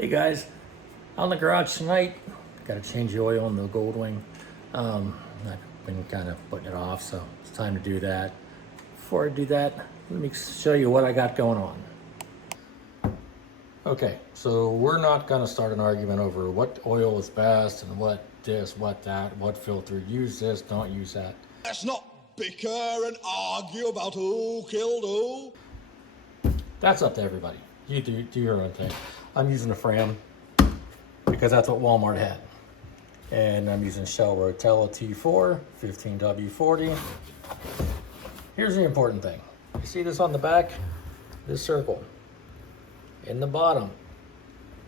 Hey guys, out in the garage tonight. Got to change the oil in the Goldwing. I've been kind of putting it off, so it's time to do that. Before I do that, let me show you what I got going on. Okay, so we're not going to start an argument over what oil is best and what this, what that, what filter. Use this, don't use that. Let's not bicker and argue about who killed who. That's up to everybody. You do your own thing. I'm using a Fram because that's what Walmart had. And I'm using Shell Rotella T4, 15W40. Here's the important thing. You see this on the back? This circle. In the bottom.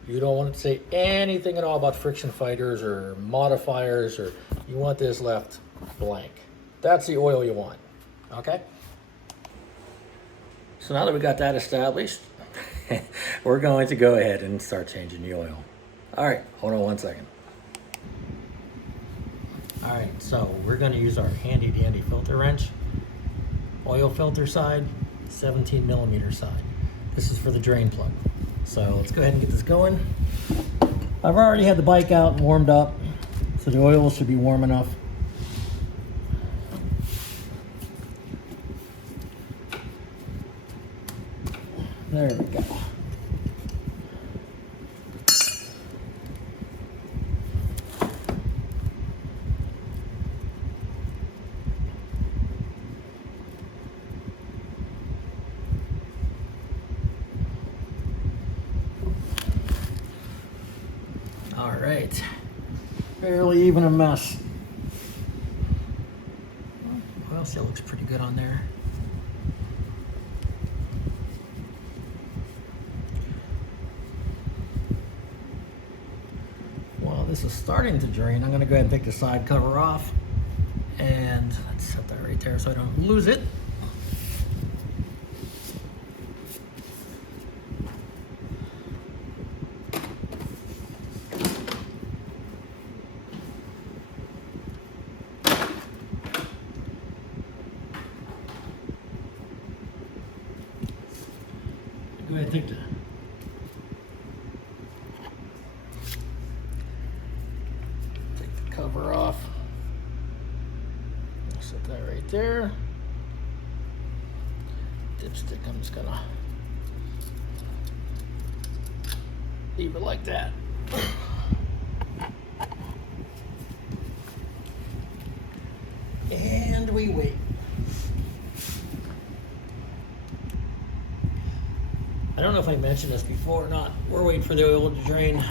You don't want it to say anything at all about friction fighters or modifiers, or you want this left blank. That's the oil you want, okay? So now that we got that established, we're going to go ahead and start changing the oil. All right, hold on one second. All right, so we're going to use our handy dandy filter wrench. Oil filter side, 17 millimeter side. This is for the drain plug. So let's go ahead and get this going. I've already had the bike out and warmed up, so the oil should be warm enough. There we go. All right, barely even a mess. Well, still looks pretty good on there. While this is starting to drain, I'm going to go ahead and take the side cover off, and let's set that right there so I don't lose it. Go ahead and take the cover off. I'll set that right there. Dipstick, I'm just gonna leave it like that. And we wait. I don't know if I mentioned this before or not. We're waiting for the oil to drain,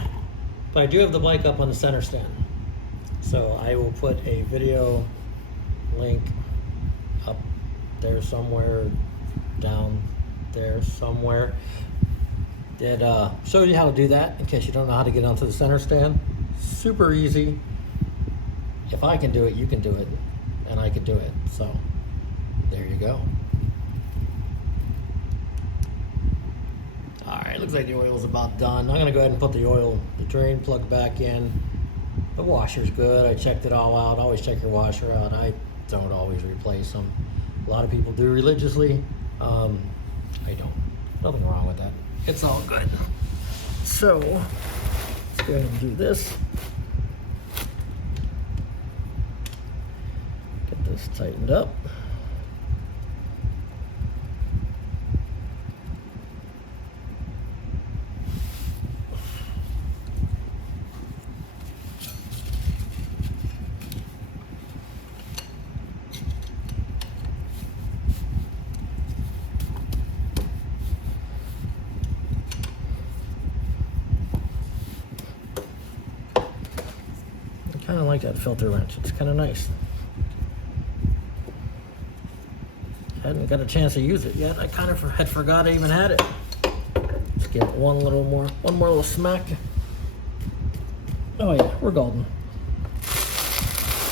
but I do have the bike up on the center stand. So I will put a video link up there somewhere, down there somewhere, that shows you how to do that in case you don't know how to get onto the center stand. Super easy. If I can do it, you can do it, and I can do it. So there you go. All right, looks like the oil's about done. I'm gonna go ahead and put the drain plug back in. The washer's good. I checked it all out. Always check your washer out. I don't always replace them. A lot of people do religiously. I don't. Nothing wrong with that. It's all good. So let's go ahead and do this. Get this tightened up. I kind of like that filter wrench. It's kind of nice. Hadn't got a chance to use it yet. I kind of had forgot I even had it. Let's give it one more little smack. Oh yeah, we're golden.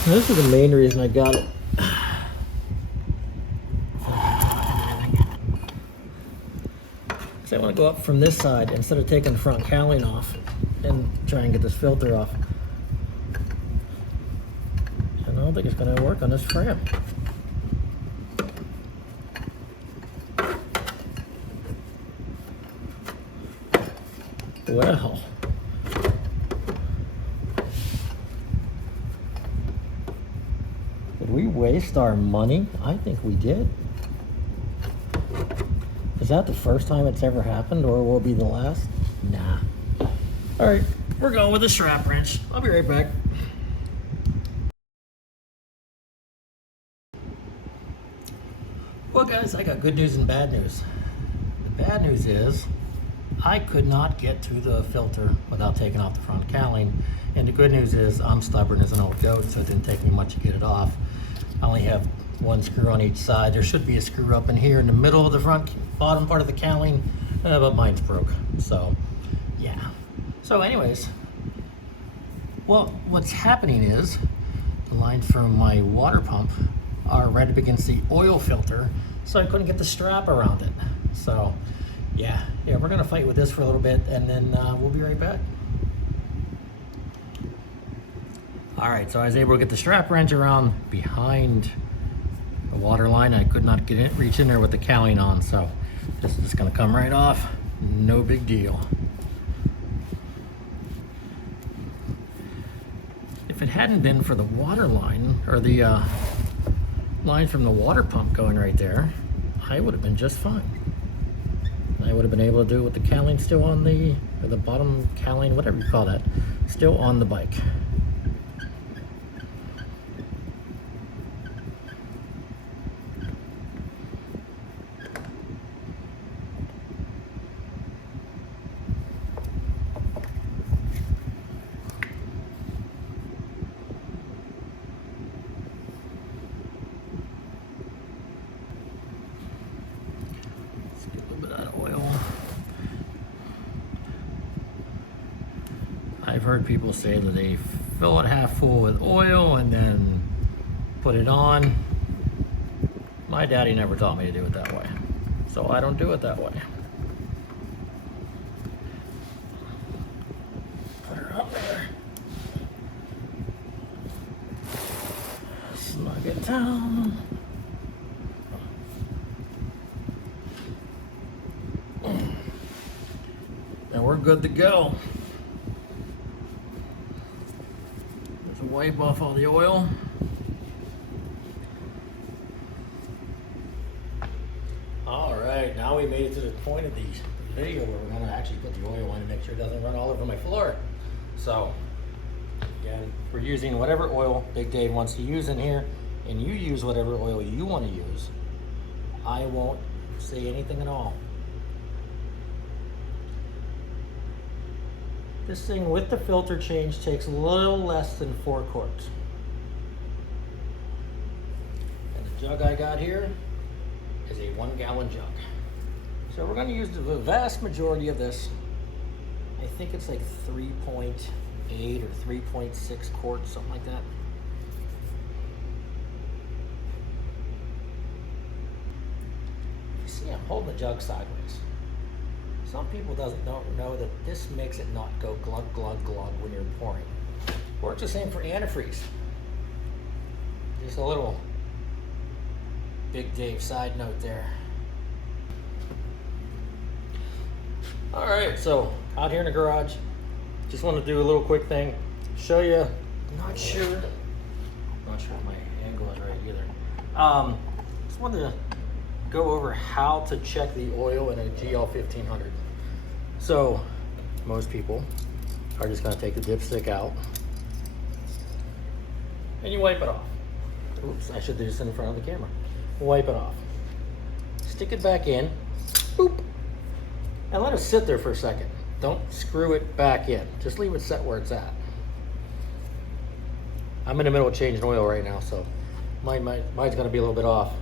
Now, this is the main reason I got it. So I want to go up from this side instead of taking the front cowling off and try and get this filter off. I don't think it's going to work on this Fram. Well, waste our money? I think we did. Is that the first time it's ever happened, or will it be the last? Nah. All right, we're going with a strap wrench. I'll be right back. Well, guys, I got good news and bad news. The bad news is I could not get to the filter without taking off the front cowling. And the good news is I'm stubborn as an old goat, so it didn't take me much to get it off. I only have one screw on each side. There should be a screw up in here in the middle of the front bottom part of the cowling, but mine's broke. So, yeah. So anyways, well, what's happening is the lines from my water pump are right up against the oil filter, so I couldn't get the strap around it. So, yeah, we're gonna fight with this for a little bit, and then we'll be right back. All right, so I was able to get the strap wrench around behind the water line. I could not get it, reach in there with the cowling on, so this is just gonna come right off. No big deal. If it hadn't been for the water line, or the line from the water pump going right there, I would have been just fine. I would have been able to do it with the cowling still on the, or the bottom cowling, whatever you call that, still on the bike. I've heard people say that they fill it half full with oil and then put it on. My daddy never taught me to do it that way, so I don't do it that way. Put her up there. Snug it down. And we're good to go. Wipe off all the oil. All right, now we made it to the point of the video where we're gonna actually put the oil in and make sure it doesn't run all over my floor. So, again, we're using whatever oil Big Dave wants to use in here, and you use whatever oil you want to use. I won't say anything at all. This thing with the filter change takes a little less than 4 quarts. And the jug I got here is a 1-gallon jug. So we're going to use the vast majority of this. I think it's like 3.8 or 3.6 quarts, something like that. You see, I'm holding the jug sideways. Some people don't know that this makes it not go glug, glug, glug when you're pouring. Works the same for antifreeze. Just a little Big Dave side note there. All right, so out here in the garage, just want to do a little quick thing. Show you, not sure if my angle is right either. Just wanted to go over how to check the oil in a GL1500. So most people are just going to take the dipstick out and you wipe it off. Oops, I should do this in front of the camera. Wipe it off. Stick it back in, boop, and let it sit there for a second. Don't screw it back in. Just leave it set where it's at. I'm in the middle of changing oil right now, so mine's going to be a little bit off.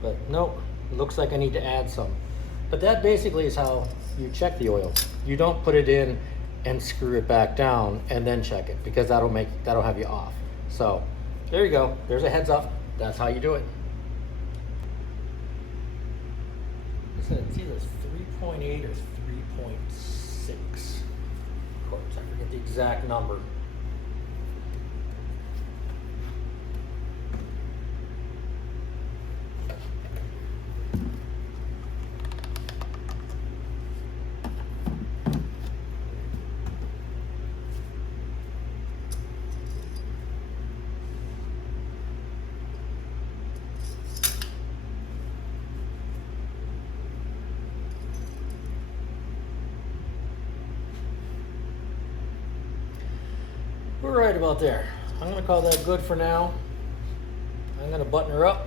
But nope, looks like I need to add some. But that basically is how you check the oil. You don't put it in and screw it back down and then check it, because that'll have you off. So there you go. There's a heads up. That's how you do it. It's either 3.8 or 3.6 quarts. I forget the exact number. We're right about there. I'm gonna call that good for now. I'm gonna button her up.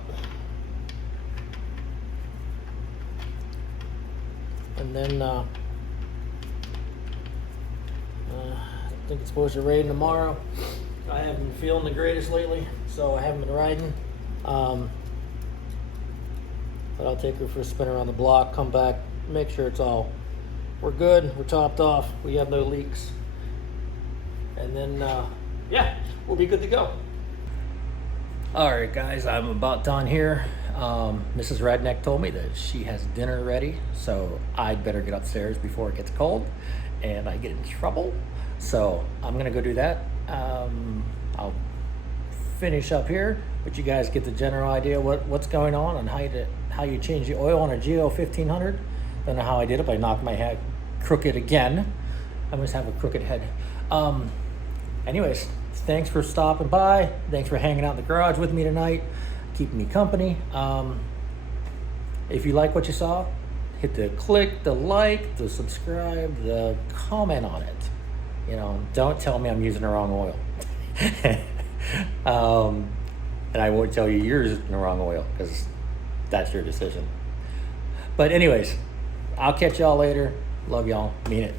And then I think it's supposed to rain tomorrow. I haven't been feeling the greatest lately, so I haven't been riding. But I'll take her for a spin around the block, come back, make sure we're good, we're topped off, we have no leaks. And then, yeah, we'll be good to go. All right, guys, I'm about done here. Mrs. Redneck told me that she has dinner ready, so I'd better get upstairs before it gets cold and I get in trouble. So I'm gonna go do that. I'll finish up here, but you guys get the general idea what's going on and how you change the oil on a GL1500. Don't know how I did it, but I knocked my head crooked again. I must have a crooked head. Anyways, thanks for stopping by. Thanks for hanging out in the garage with me tonight, keeping me company. If you like what you saw, hit the click, the like, the subscribe, the comment on it. You know, don't tell me I'm using the wrong oil. And I won't tell you you're using the wrong oil because that's your decision. But anyways, I'll catch y'all later. Love y'all. Mean it.